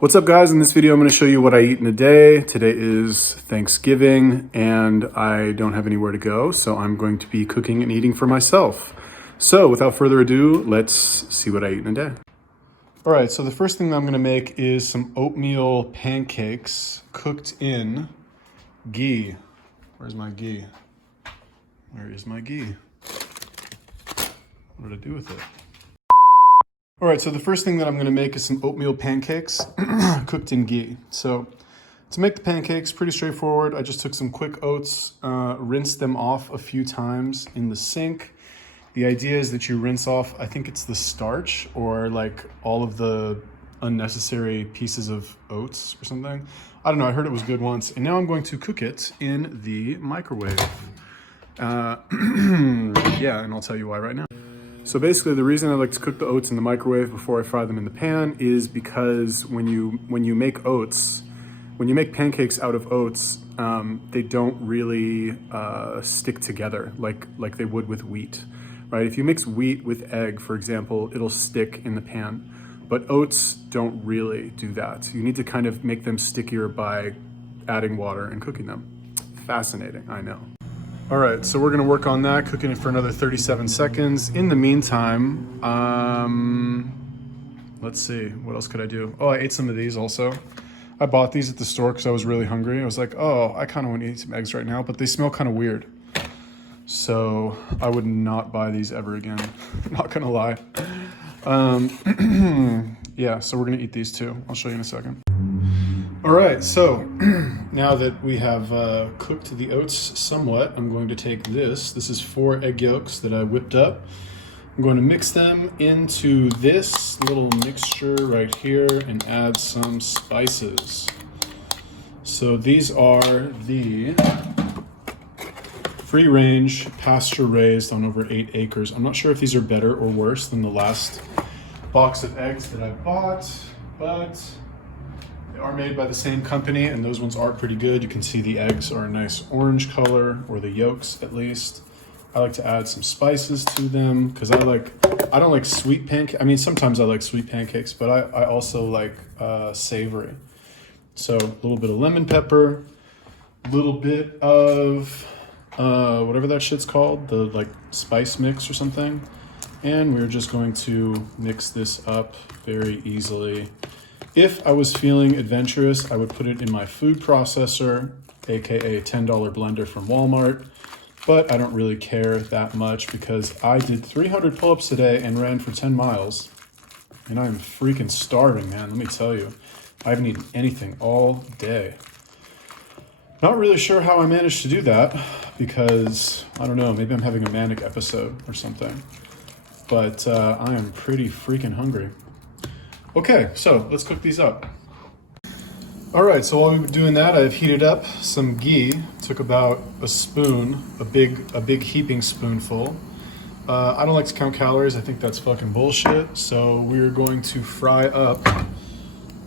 What's up guys? In this video I'm going to show you what I eat in a day. Today is Thanksgiving and I don't have anywhere to go, so I'm going to be cooking and eating for myself. So without further ado, let's see what I eat in a day. Alright, so the first thing that I'm going to make is some oatmeal pancakes cooked in ghee. Where's my ghee? Where is my ghee? What did I do with it? All right, so the first thing that I'm gonna make is some oatmeal pancakes cooked in ghee. So to make the pancakes, pretty straightforward. I just took some quick oats, rinsed them off a few times in the sink. The idea is that you rinse off, I think it's the starch or like all of the unnecessary pieces of oats or something. I don't know, I heard it was good once. And now I'm going to cook it in the microwave. Yeah, and I'll tell you why right now. So basically the reason I like to cook the oats in the microwave before I fry them in the pan is because when you make pancakes out of oats, they don't really stick together like they would with wheat, right? If you mix wheat with egg, for example, it'll stick in the pan, but oats don't really do that. You need to kind of make them stickier by adding water and cooking them. Fascinating, I know. All right, so we're gonna work on that, cooking it for another 37 seconds. In the meantime, let's see, what else could I do? Oh, I ate some of these also. I bought these at the store because I was really hungry. I was like, oh, I kind of want to eat some eggs right now, but they smell kind of weird. So I would not buy these ever again, not gonna lie. Yeah, so we're gonna eat these too. I'll show you in a second. All right, so now that we have cooked the oats somewhat, I'm going to take this. This is 4 egg yolks that I whipped up. I'm going to mix them into this little mixture right here and add some spices. So these are the free-range, pasture-raised on over 8 acres. I'm not sure if these are better or worse than the last box of eggs that I bought, but are made by the same company and those ones are pretty good. You can see the eggs are a nice orange color, or the yolks at least. I like to add some spices to them because I don't like sweet pancakes. I mean, sometimes I like sweet pancakes, but I also like savory. So a little bit of lemon pepper, a little bit of whatever that shit's called, the like spice mix or something. And we're just going to mix this up very easily. If I was feeling adventurous, I would put it in my food processor, AKA $10 blender from Walmart, but I don't really care that much because I did 300 pull-ups today and ran for 10 miles, and I'm freaking starving, man, let me tell you. I haven't eaten anything all day. Not really sure how I managed to do that because, I don't know, maybe I'm having a manic episode or something, but I am pretty freaking hungry. Okay, so let's cook these up. All right, so while we were doing that, I've heated up some ghee. Took about a spoon, a big heaping spoonful. I don't like to count calories. I think that's fucking bullshit. So we're going to fry up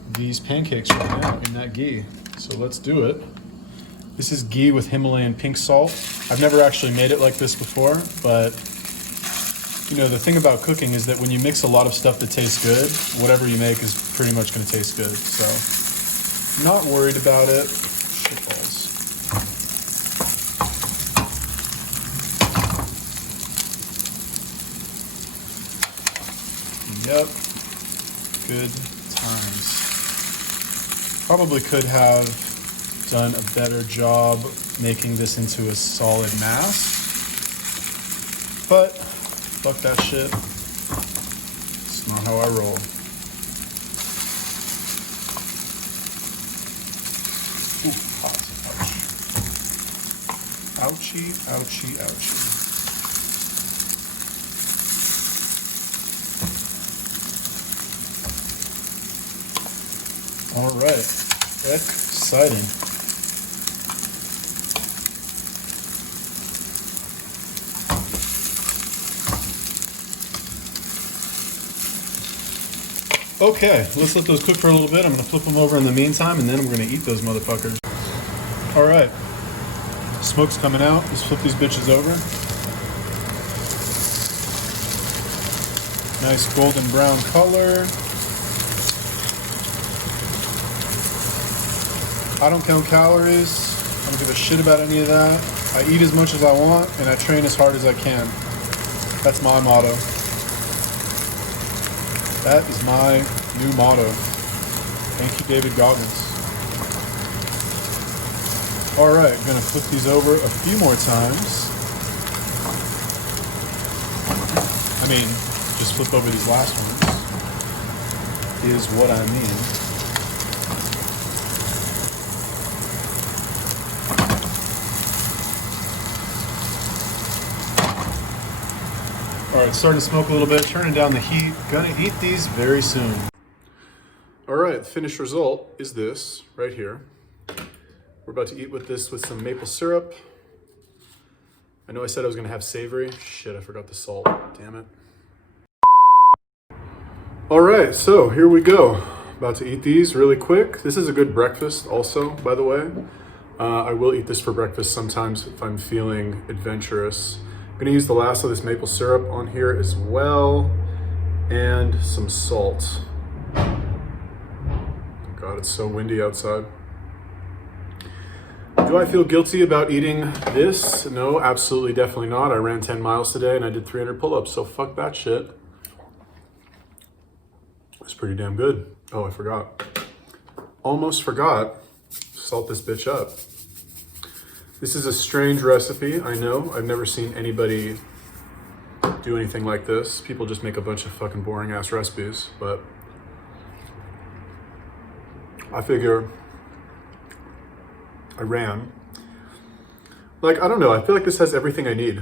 these pancakes right now in that ghee. So let's do it. This is ghee with Himalayan pink salt. I've never actually made it like this before, but you know, the thing about cooking is that when you mix a lot of stuff that tastes good, whatever you make is pretty much going to taste good. So, not worried about it. Shitballs. Yep. Good times. Probably could have done a better job making this into a solid mass, but fuck that shit. It's not how I roll. Ooh, hot. Ouch. Ouchie, ouchie, ouchie. All right. Exciting. Okay, let's let those cook for a little bit. I'm gonna flip them over in the meantime, and then I'm gonna eat those motherfuckers. All right, smoke's coming out. Let's flip these bitches over. Nice golden brown color. I don't count calories. I don't give a shit about any of that. I eat as much as I want and I train as hard as I can. That's my motto. That is my new motto. Thank you, David Goggins. All right, I'm gonna flip these over a few more times. I mean, just flip over these last ones is what I mean. All right, starting to smoke a little bit, turning down the heat. Gonna eat these very soon. All right, the finished result is this right here. We're about to eat with this with some maple syrup. I know I said I was gonna have savory. Shit, I forgot the salt, damn it. All right, so here we go. About to eat these really quick. This is a good breakfast also, by the way. I will eat this for breakfast sometimes if I'm feeling adventurous. I'm gonna use the last of this maple syrup on here as well, and some salt. God, it's so windy outside. Do I feel guilty about eating this? No, absolutely, definitely not. I ran 10 miles today and I did 300 pull-ups, so fuck that shit. It's pretty damn good. Oh, I forgot. Almost forgot. Salt this bitch up. This is a strange recipe, I know. I've never seen anybody do anything like this. People just make a bunch of fucking boring ass recipes, but I figure I ran. Like, I don't know, I feel like this has everything I need.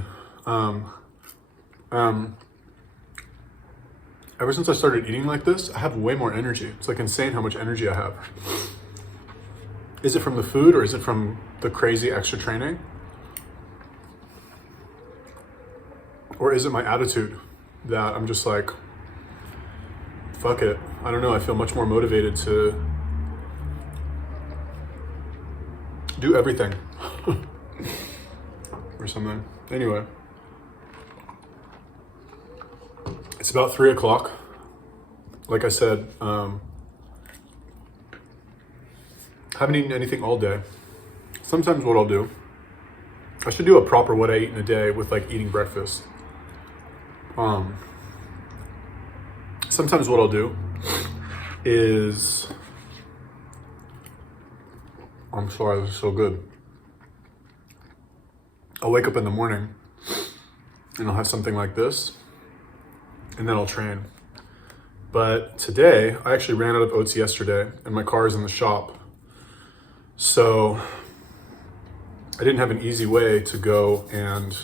Ever since I started eating like this, I have way more energy. It's like insane how much energy I have. Is it from the food or is it from the crazy extra training? Or is it my attitude that I'm just like, fuck it. I don't know, I feel much more motivated to do everything or something. Anyway, it's about 3 o'clock. Like I said, haven't eaten anything all day. Sometimes what I'll do, I should do a proper what I eat in a day with like eating breakfast. Sometimes what I'll do is, I'm sorry, this is so good. I'll wake up in the morning and I'll have something like this and then I'll train. But today, I actually ran out of oats yesterday and my car is in the shop. So I didn't have an easy way to go and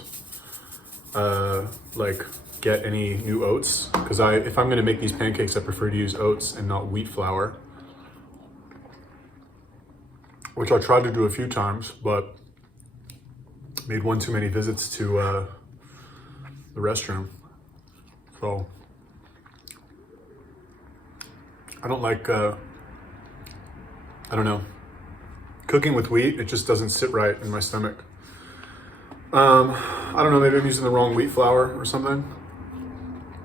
like get any new oats. Because if I'm gonna make these pancakes, I prefer to use oats and not wheat flour. Which I tried to do a few times, but made one too many visits to the restroom. So I don't like, I don't know. Cooking with wheat, it just doesn't sit right in my stomach. I don't know, maybe I'm using the wrong wheat flour or something,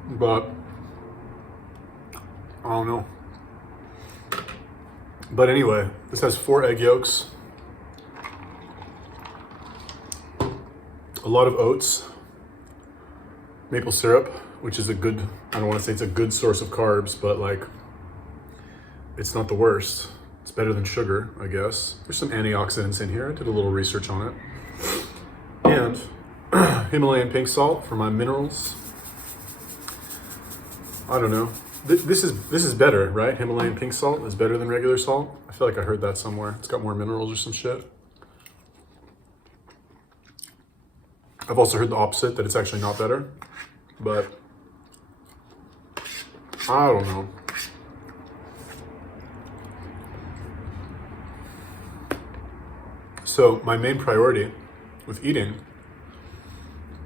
but I don't know. But anyway, this has 4 egg yolks, a lot of oats, maple syrup, which is a good, I don't want to say it's a good source of carbs, but like, it's not the worst. It's better than sugar, I guess. There's some antioxidants in here. I did a little research on it. And Himalayan pink salt for my minerals. I don't know. This is better, right? Himalayan pink salt is better than regular salt. I feel like I heard that somewhere. It's got more minerals or some shit. I've also heard the opposite, that it's actually not better. But I don't know. So my main priority with eating,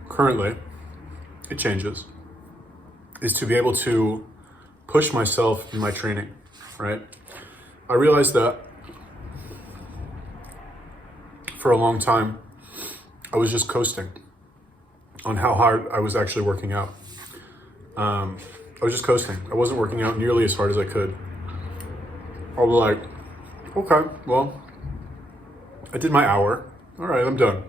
currently, it changes, is to be able to push myself in my training, right? I realized that for a long time, I was just coasting on how hard I was actually working out. I was just coasting. I wasn't working out nearly as hard as I could. I was like, okay, well, I did my hour. All right, I'm done.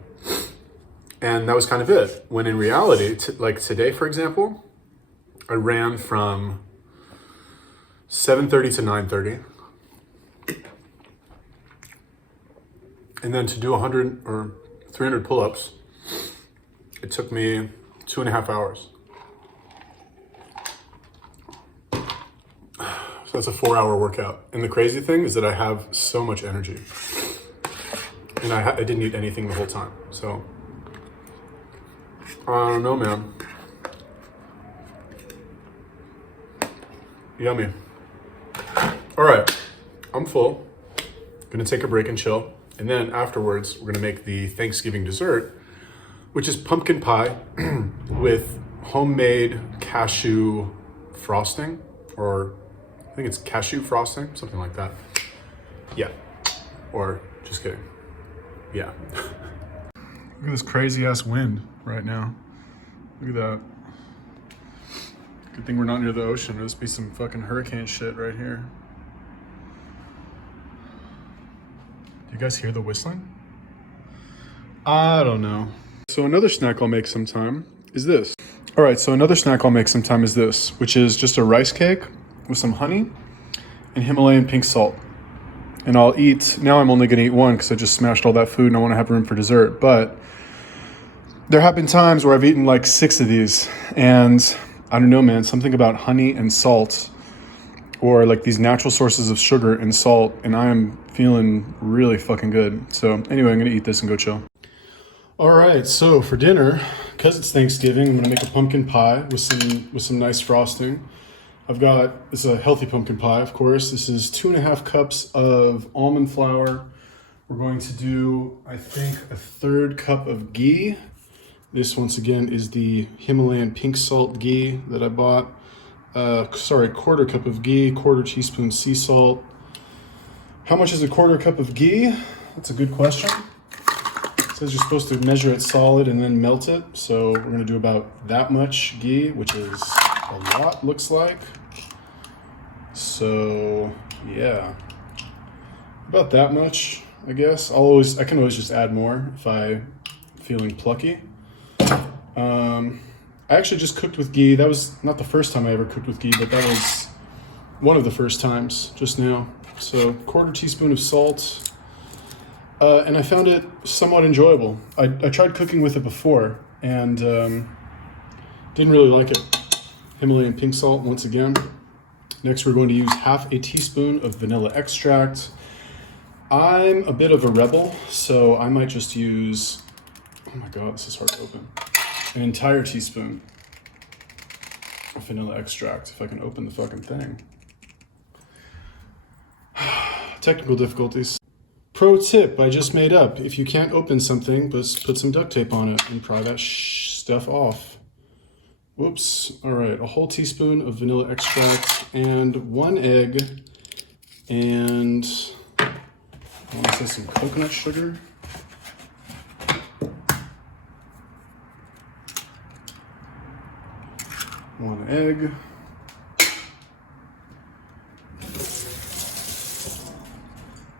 And that was kind of it. When in reality, like today, for example, I ran from 7:30 to 9:30. And then to do 100 or 300 pull-ups, it took me 2.5 hours. So that's a 4-hour workout. And the crazy thing is that I have so much energy. And I didn't eat anything the whole time. So, I don't know, man. Yummy. All right, I'm full. Gonna take a break and chill. And then afterwards, we're gonna make the Thanksgiving dessert, which is pumpkin pie with homemade cashew frosting, or I think it's cashew frosting, something like that. Yeah, or just kidding. Yeah. Look at this crazy ass wind right now. Look at that. Good thing we're not near the ocean. There'll just be some fucking hurricane shit right here. Do you guys hear the whistling? I don't know. So another snack I'll make sometime is this. All right, so another snack I'll make sometime is this, which is just a rice cake with some honey and Himalayan pink salt. And I'll eat, now I'm only gonna eat one because I just smashed all that food and I wanna have room for dessert. But there have been times where I've eaten like 6 of these, and I don't know, man, something about honey and salt, or like these natural sources of sugar and salt, and I am feeling really fucking good. So anyway, I'm gonna eat this and go chill. All right, so for dinner, because it's Thanksgiving, I'm gonna make a pumpkin pie with some nice frosting. This is a healthy pumpkin pie, of course. This is 2.5 cups of almond flour. We're going to do, I think, a 1/3 cup of ghee. This, once again, is the Himalayan pink salt ghee that I bought. 1/4 cup of ghee, 1/4 teaspoon sea salt. How much is a 1/4 cup of ghee? That's a good question. It says you're supposed to measure it solid and then melt it. So we're gonna do about that much ghee, which is a lot, looks like. So yeah, about that much, I guess. I can always just add more if I'm feeling plucky. I actually just cooked with ghee. That was not the first time I ever cooked with ghee, but that was one of the first times just now. So 1/4 teaspoon of salt. And I found it somewhat enjoyable. I tried cooking with it before and didn't really like it. Himalayan pink salt once again. Next, we're going to use 1/2 teaspoon of vanilla extract. I'm a bit of a rebel, so I might just use, oh my God, this is hard to open, an entire teaspoon of vanilla extract, if I can open the fucking thing. Technical difficulties. Pro tip I just made up: if you can't open something, just put some duct tape on it and pry that stuff off. Whoops. All right, a whole teaspoon of vanilla extract and 1 egg, and I want to say some coconut sugar. One egg.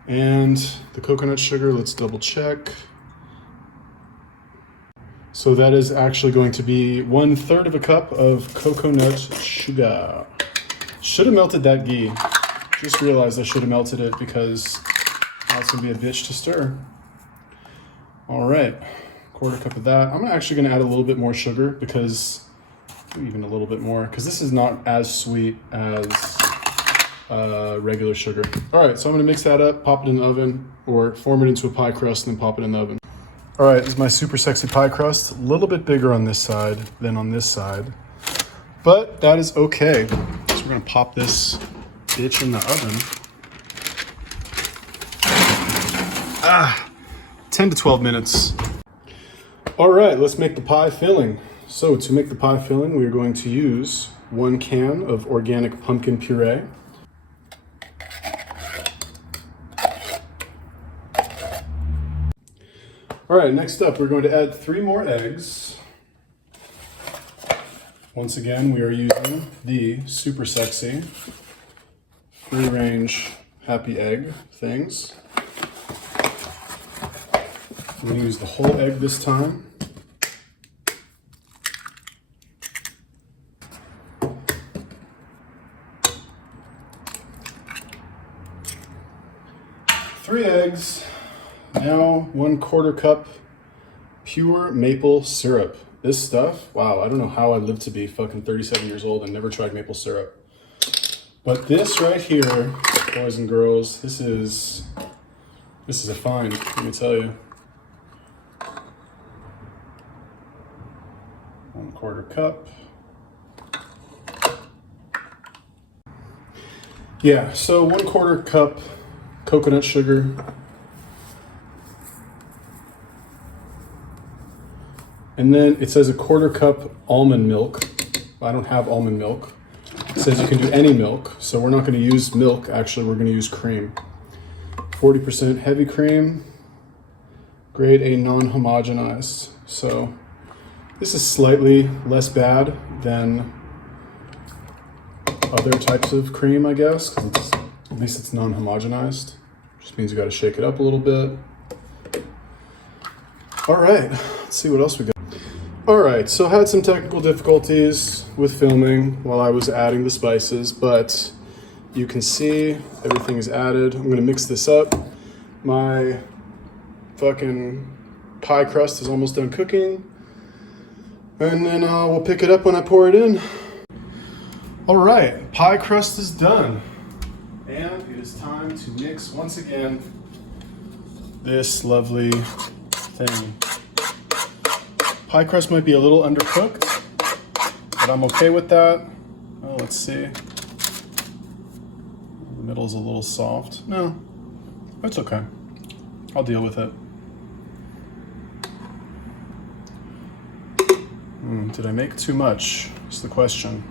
And the coconut sugar, let's double check. So that is actually going to be 1/3 of a cup of coconut sugar. Should have melted that ghee. Just realized I should have melted it because that's gonna be a bitch to stir. All right, 1/4 cup of that. I'm actually gonna add a little bit more sugar because, even a little bit more, because this is not as sweet as regular sugar. All right, so I'm gonna mix that up, pop it in the oven, or form it into a pie crust and then pop it in the oven. All right, this is my super sexy pie crust. A little bit bigger on this side than on this side, but that is okay. So we're gonna pop this bitch in the oven. 10 to 12 minutes. All right, let's make the pie filling. So to make the pie filling, we are going to use 1 can of organic pumpkin puree. All right, next up, we're going to add 3 more eggs. Once again, we are using the super sexy free range happy egg things. I'm gonna use the whole egg this time. Three eggs. Now 1/4 cup pure maple syrup. This stuff, wow, I don't know how I lived to be fucking 37 years old and never tried maple syrup. But this right here, boys and girls, this is a find, let me tell you. 1/4 cup. Yeah, so 1/4 cup coconut sugar. And then it says 1/4 cup almond milk. I don't have almond milk. It says you can do any milk, so we're not going to use milk. Actually, we're going to use cream. 40% heavy cream, grade A non-homogenized. So this is slightly less bad than other types of cream, I guess, because at least it's non-homogenized. Just means you got to shake it up a little bit. All right, let's see what else we got. All right, so I had some technical difficulties with filming while I was adding the spices, but you can see everything is added. I'm gonna mix this up. My fucking pie crust is almost done cooking. And then we'll pick it up when I pour it in. All right, pie crust is done. And it is time to mix once again this lovely thing. Pie crust might be a little undercooked, but I'm okay with that. Oh, let's see. The middle's a little soft. No, it's okay. I'll deal with it. Did I make too much? Is the question.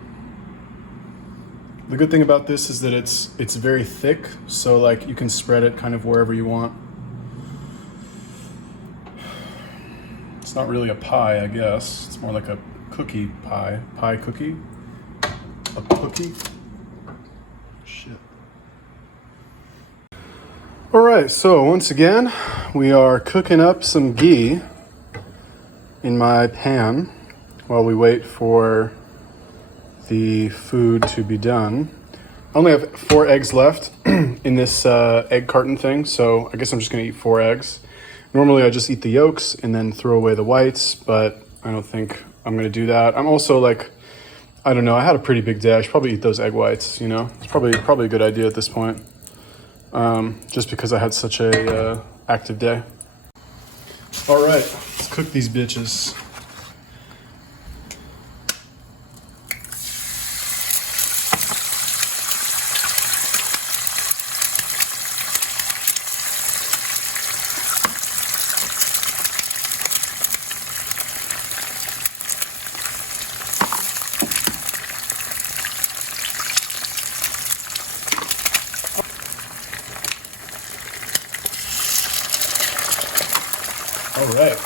The good thing about this is that it's very thick, so like you can spread it kind of wherever you want. It's not really a pie, I guess. It's more like a cookie pie. Pie cookie? A cookie? Shit. All right, so once again, we are cooking up some ghee in my pan while we wait for the food to be done. I only have 4 eggs left in this egg carton thing, so I guess I'm just gonna eat 4 eggs. Normally I just eat the yolks and then throw away the whites, but I don't think I'm gonna do that. I'm also like, I don't know, I had a pretty big day. I should probably eat those egg whites, you know? It's probably a good idea at this point, just because I had such a active day. All right, let's cook these bitches. All right.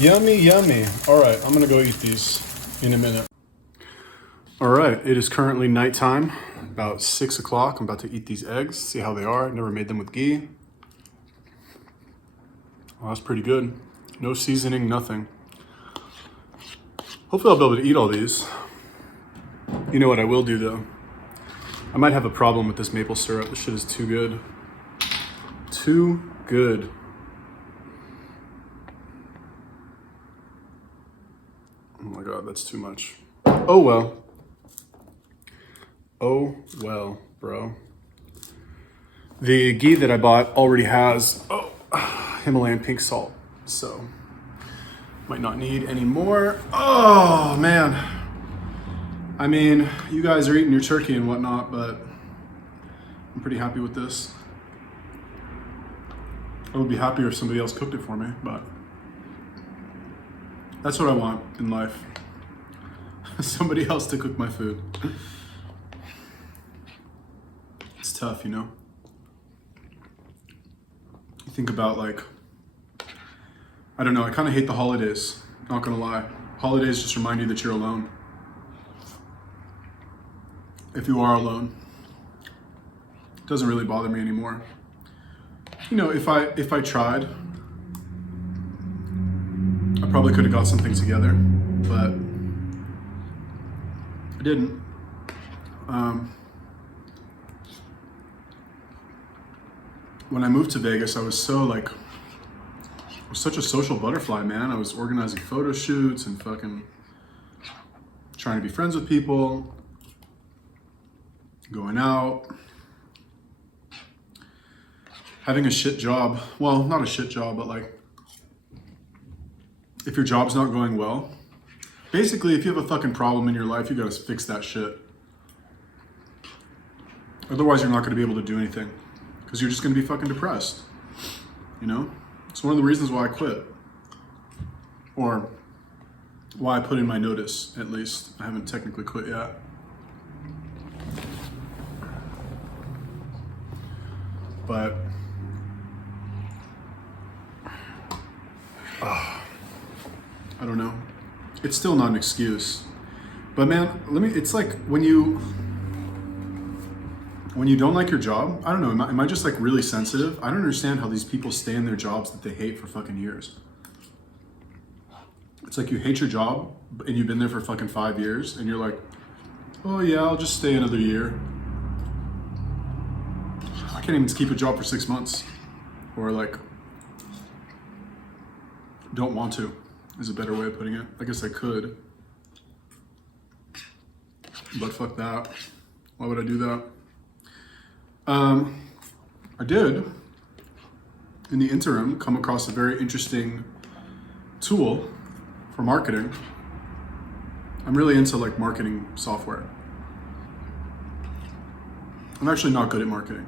Yummy, yummy. All right, I'm gonna go eat these in a minute. All right, it is currently nighttime, about 6 o'clock. I'm about to eat these eggs, see how they are. I've never made them with ghee. Well, that's pretty good. No seasoning, nothing. Hopefully I'll be able to eat all these. You know what I will do though? I might have a problem with this maple syrup. This shit is too good. Too good. Oh my God, that's too much. Oh well. Oh well, bro. The ghee that I bought already has Himalayan pink salt, so might not need any more. Oh man. I mean, you guys are eating your turkey and whatnot, but I'm pretty happy with this. I would be happier if somebody else cooked it for me, but that's what I want in life. Somebody else to cook my food. It's tough, you know? You think about like, I don't know, I kind of hate the holidays, not gonna lie. Holidays just remind you that you're alone. If you are alone, it doesn't really bother me anymore. You know, if I tried, I probably could have got something together, but I didn't. When I moved to Vegas, I was such a social butterfly, man. I was organizing photo shoots and fucking trying to be friends with people, going out, having a shit job. Well, not a shit job, but like, if your job's not going well, basically, if you have a fucking problem in your life, you gotta fix that shit. Otherwise, you're not gonna be able to do anything because you're just gonna be fucking depressed, you know? It's one of the reasons why I quit, or why I put in my notice, at least. I haven't technically quit yet. But I don't know. It's still not an excuse. But man, it's like when you don't like your job, I don't know, am I just like really sensitive? I don't understand how these people stay in their jobs that they hate for fucking years. It's like you hate your job and you've been there for fucking 5 years and you're like, oh yeah, I'll just stay another year. I can't even keep a job for 6 months. Or like, don't want to, is a better way of putting it. I guess I could. But fuck that. Why would I do that? I did, in the interim, come across a very interesting tool for marketing. I'm really into like marketing software. I'm actually not good at marketing,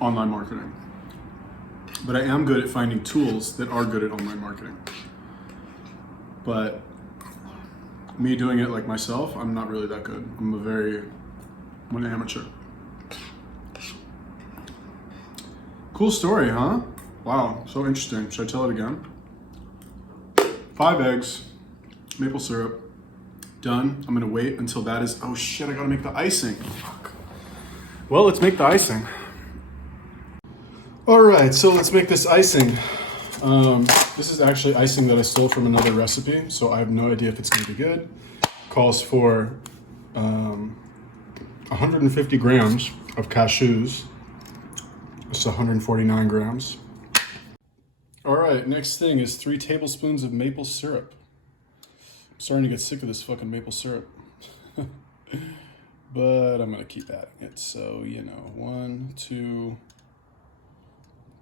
online marketing, but I am good at finding tools that are good at online marketing. But me doing it like myself, I'm not really that good. I'm an amateur. Cool story, huh? Wow, so interesting. Should I tell it again? 5 eggs, maple syrup, done. I'm gonna wait until that is, oh shit, I gotta make the icing. Fuck. Well, let's make the icing. All right, so let's make this icing. This is actually icing that I stole from another recipe, so I have no idea if it's gonna be good. Calls for 150 grams of cashews. It's 149 grams. All right, next thing is 3 tablespoons of maple syrup. I'm starting to get sick of this fucking maple syrup. But I'm gonna keep adding it. So, you know, 1, 2,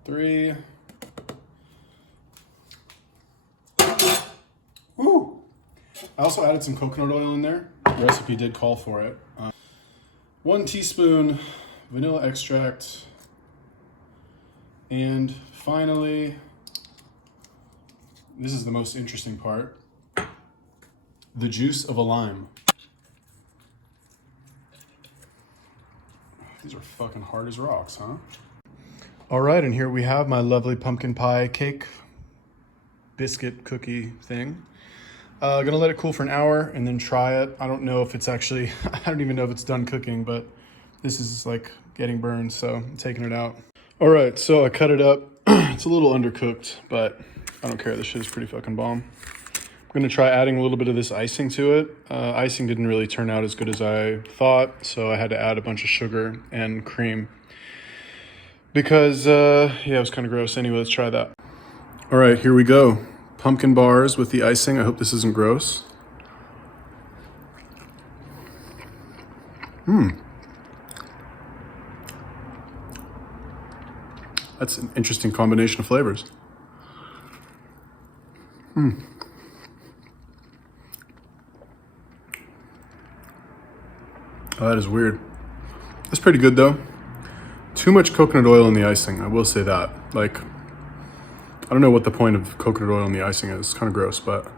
3. Woo! I also added some coconut oil in there. The recipe did call for it. 1 teaspoon vanilla extract. And finally, this is the most interesting part, the juice of a lime. These are fucking hard as rocks, huh? All right, and here we have my lovely pumpkin pie cake biscuit cookie thing. Gonna let it cool for an hour and then try it. I don't know if it's actually, I don't even know if it's done cooking, but this is like getting burned, so I'm taking it out. All right, so I cut it up. It's a little undercooked, but I don't care. This shit is pretty fucking bomb. I'm gonna try adding a little bit of this icing to it. Icing didn't really turn out as good as I thought, so I had to add a bunch of sugar and cream because, yeah, it was kind of gross. Anyway, let's try that. All right, here we go. Pumpkin bars with the icing. I hope this isn't gross. That's an interesting combination of flavors. Oh, that is weird. That's pretty good though. Too much coconut oil in the icing, I will say that. Like, I don't know what the point of coconut oil in the icing is. It's kind of gross, but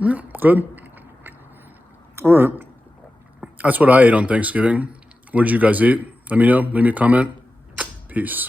yeah, good. All right. That's what I ate on Thanksgiving. What did you guys eat? Let me know. Leave me a comment. Peace.